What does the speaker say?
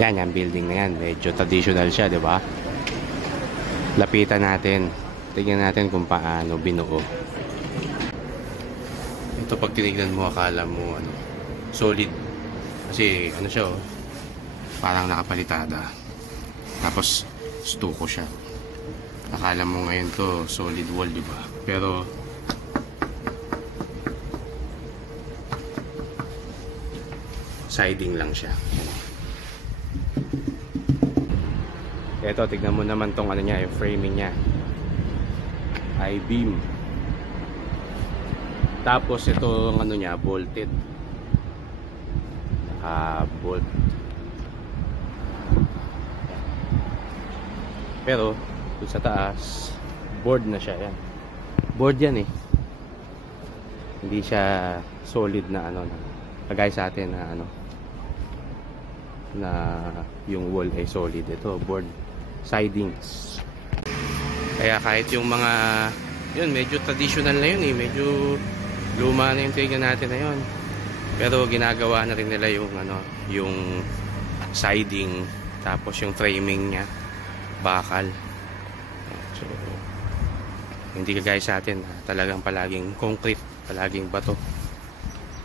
Yan, yung building na yan. Medyo traditional siya, di ba? Lapitan natin. Tignan natin kung paano binuo. Ito pag tinignan mo, akala mo ano, solid. Kasi ano siya, oh, parang nakapalitada. Tapos stuko siya. Akala mo ngayon to solid wall, di ba? Pero siding lang siya. Ito, tignan mo naman tong ano niya, yung framing niya. I-beam. Tapos ito ang ano niya, bolted. Bolt. Pero dun sa taas, board na siya yan. Board yan eh. Hindi siya solid na ano, kagaya sa atin na ano, na yung wall ay solid. Ito board, sidings. Kaya kahit yung mga yun, medyo traditional na yun eh, medyo luma na yung tingnan natin na yun, pero ginagawa na rin nila yung ano, yung siding, tapos yung framing nya bakal. So hindi kagaya sa atin, talagang palaging concrete, palaging bato.